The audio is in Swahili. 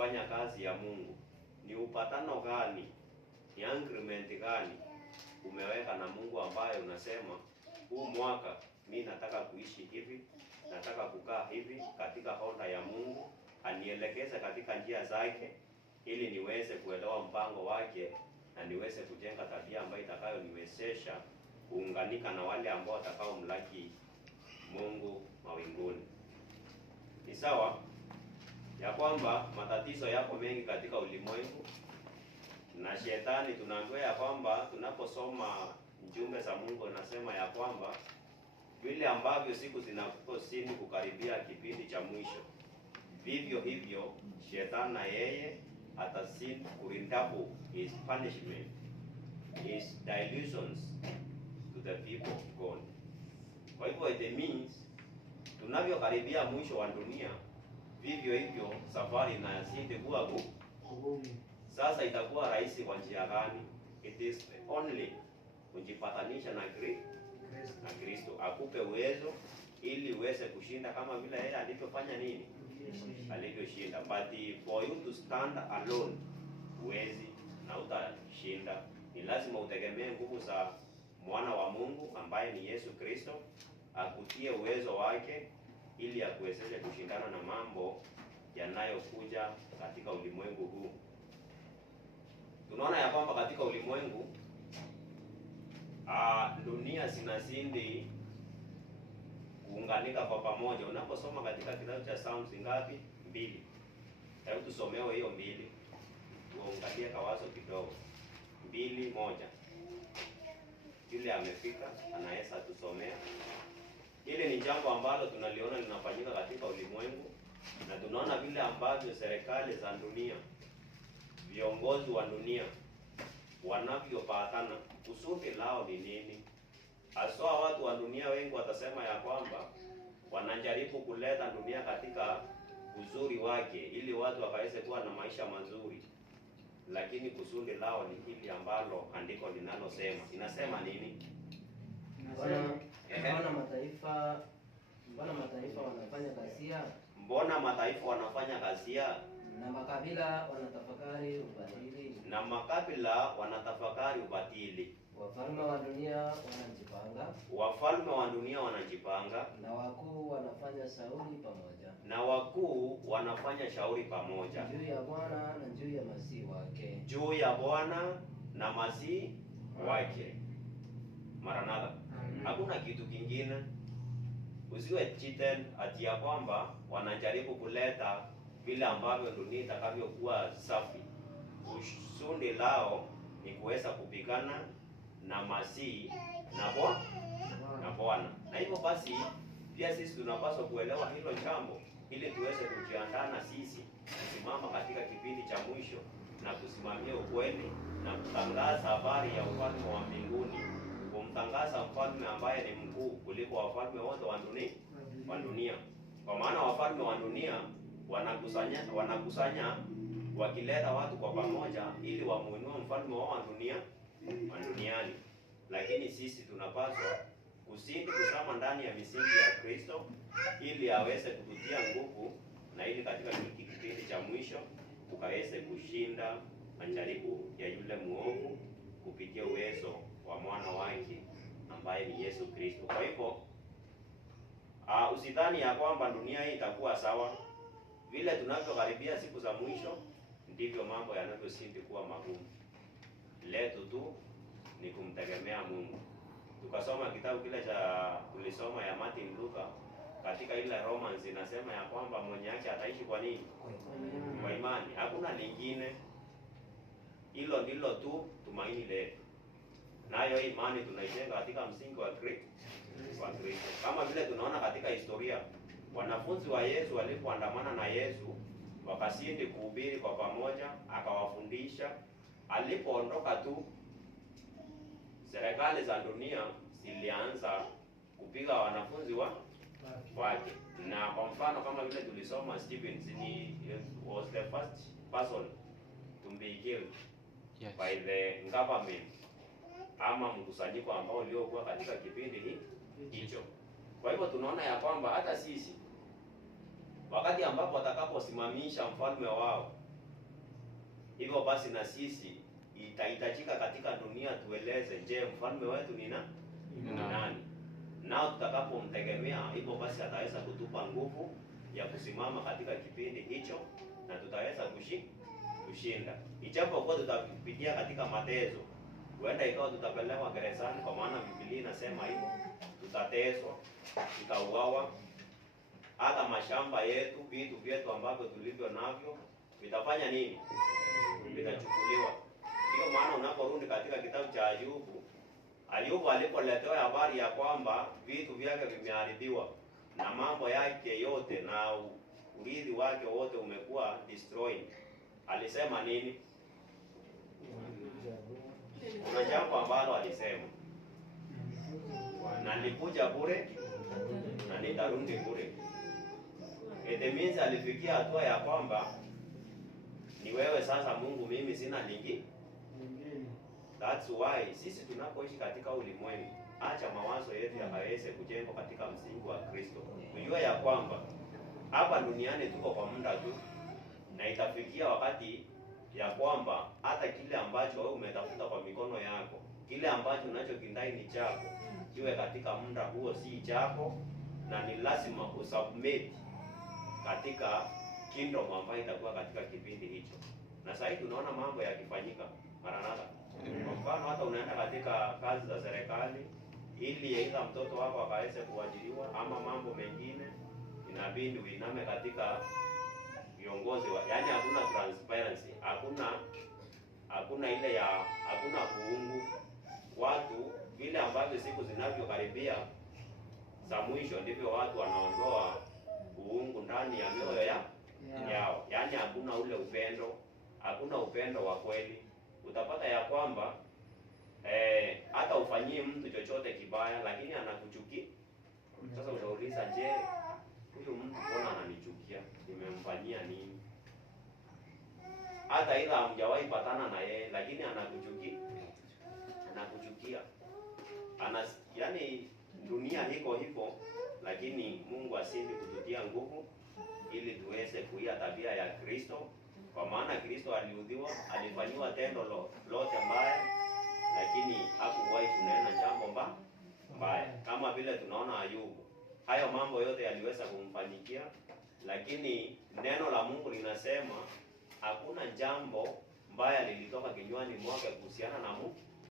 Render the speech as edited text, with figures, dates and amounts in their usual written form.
kufanya kazi ya Mungu, ni upatano gani, ni agreement gani umeweka na Mungu ambaye unasema huu mwaka mimi nataka kuishi hivi, nataka kukaa hivi katika honda ya Mungu, anielekeze katika njia zake ili niweze kuelewa mpango wake na niweze kujenga tabia ambayo itakayoniwezesha kuunganika na wale ambao watakao mlaki Mungu mawinguni. Ni sawa ya kwamba matatizo yako mengi katika ulimwengu, na shetani tunaambiwa ya kwamba tunaposoma njumbe za Mungu nasema ya kwamba vile ambavyo siku zinapozidi kukaribia kipindi cha mwisho, vivyo hivyo shetani na yeye atazidi kurindabu his punishment, his delusions to the people of God. Kwa hivyo it means tunavyokaribia mwisho wa dunia, vivyo hivyo safari inazidi kuwa ngumu. Sasa itakuwa rahisi kwa njia gani? It is only kujipatanisha na Kristo akupe uwezo ili uweze kushinda kama vile yeye alivyofanya nini? Alivyoshinda. But for you to stand alone, uwezi na utashinda. Ni lazima utegemee nguvu za mwana wa Mungu ambaye ni Yesu Kristo, akutie uwezo wake ili akuwezeshe kushindana na mambo yanayokuja katika ulimwengu huu. Tunaona ya kwamba katika ulimwengu dunia zinazidi kuunganika kwa pamoja. Unaposoma katika kitabu cha Psalms ngapi? 2. Hebu tusomewe hiyo 2. Tuangalie kawazo kidogo. 2:1. Yule amefika anaweza tusomea. Hili ni jambo ambalo tunaliona linafanyika katika ulimwengu, na tunaona vile ambavyo serikali za dunia, viongozi wa dunia wanavyopatana. Kusudi lao ni nini? Haswa watu wa dunia wengi watasema ya kwamba wanajaribu kuleta dunia katika uzuri wake ili watu wakaweze kuwa na maisha mazuri, lakini kusudi lao ni hili ambalo andiko linalosema. Inasema nini? Mbona mataifa wanafanya ghasia? Mbona mataifa wanafanya ghasia? Na makabila wanatafakari ubatili. Na makabila wanatafakari ubatili. Wafalme wa dunia wanajipanga. Wafalme wa dunia wanajipanga. Na wakuu wanafanya shauri pamoja. Na wakuu wanafanya shauri pamoja. Juu ya Bwana na juu ya Masihi wake. Juu ya Bwana na Masihi wake. Maranatha. Hakuna kitu kingine. Usiwe cheated ati ya kwamba wanajaribu kuleta vile ambavyo dunia itakavyokuwa safi. Kusudi lao ni kuweza kupigana na Masihi na Bwana. Na hivyo basi pia sisi tunapaswa kuelewa hilo jambo ili tuweze kujiandaa na sisi kusimama katika kipindi cha mwisho na kusimamia ukweli na kutangaza habari ya ufalme wa mbinguni, kumtangaza mfalme ambaye ni mkuu kuliko wafalme wote wa dunia. Kwa maana wafalme wa dunia wanakusanya wakileta watu kwa pamoja ili wamuinue mfalme wao wa duniani. Lakini sisi tunapaswa kusindi kusama ndani ya misingi ya Kristo ili aweze kututia nguvu, na ili katika kipindi cha mwisho ukaweze kushinda majaribu ya yule muovu kupitia uwezo wa mwana wake ambaye ni Yesu Kristo. Kwa hivyo usidhani ya kwamba dunia hii itakuwa sawa. Vile tunavyokaribia siku za mwisho ndivyo mambo yanavyozidi kuwa magumu. Letu tu ni kumtegemea Mungu. Tukasoma kitabu kile cha tulisoma ya Martin Luther katika ile Romans, inasema ya kwamba mwenye haki ataishi kwa nini? Kwa imani. Hakuna lingine. Hilo ndilo tu tumaini letu. Nayo imani tunaijenga katika msingi wa Kristo. Kama vile tunaona katika historia, wanafunzi wa Yesu walipoandamana na Yesu wakasindi kuhubiri kwa pamoja, akawafundisha. Alipoondoka tu, serikali za dunia zilianza kupiga wanafunzi wake. Na kwa mfano kama vile tulisoma, Stephen was the first person to be killed by the government, ama mkusanyiko ambao uliokuwa katika kipindi hicho. Kwa hivyo tunaona ya kwamba hata sisi wakati ambapo watakaposimamisha mfalme wao Hivyo basi na sisi itahitajika katika dunia tueleze, je, mfalme wetu ni nani? Nao tutakapomtegemea, hivyo basi ataweza kutupa nguvu ya kusimama katika kipindi hicho na tutaweza kushinda. Ijapokuwa tutapitia katika mateso, huenda ikawa tutapelekwa gerezani, kwa maana Biblia inasema hivyo, tutateswa, tutauawa, hata mashamba yetu, vitu vyetu ambavyo tulivyo navyo vitafanya nini? Vitachukuliwa. Hiyo maana unaporudi katika kitabu cha Ayubu alipoletewa habari ya kwamba vitu vyake vimeharibiwa na mambo yake yote na urithi wake wote umekuwa destroyed, alisema nini? Kuna jambo ambalo alisema, na nilikuja bure na nitarudi bure. It means alifikia hatua ya kwamba ni wewe sasa Mungu, mimi sina lingine. That's why sisi tunapoishi katika ulimwengu, acha mawazo yetu yakaweze kujengwa katika msingi wa Kristo. Kujua ya kwamba hapa duniani tuko kwa muda tu, na itafikia wakati ya kwamba hata kile ambacho wewe umetafuta kwa mikono yako, kile ambacho unachokindai ni chako, kiwe katika muda huo si chako, na ni lazima usubmit katika kingdom ambayo itakuwa katika kipindi hicho. Na sasa hivi tunaona mambo yakifanyika maranatha. Kwa mfano, hata unaenda katika kazi za serikali, ili aidha mtoto wako akaweze kuajiriwa ama mambo mengine, inabidi uiname katika viongozi wa, yaani hakuna transparency, hakuna ile ya, hakuna uungu. Watu vile ambavyo siku zinavyokaribia za mwisho, ndivyo watu wanaondoa uungu ndani ya mioyo yao. Yaani hakuna ule upendo, hakuna upendo wa kweli. Utapata ya kwamba hata ufanyie mtu chochote kibaya, lakini anakuchukia. Sasa unauliza, je, huyu mtu mbona ananichukia? Nimemfanyia nini? Hata ila hamjawahi patana na yeye, lakini anakuchukia. Yaani dunia iko hivyo, lakini Mungu asindi kututia nguvu ili tuweze kuia tabia ya Kristo. Kwa maana Kristo aliudhiwa, alifanyiwa tendo lote mbaya, lakini hakuwahi kunena jambo mbaya. Kama vile tunaona Ayubu, hayo mambo yote yaliweza kumfanyikia, lakini neno la Mungu linasema hakuna jambo mbaya lilitoka kinywani mwake kuhusiana na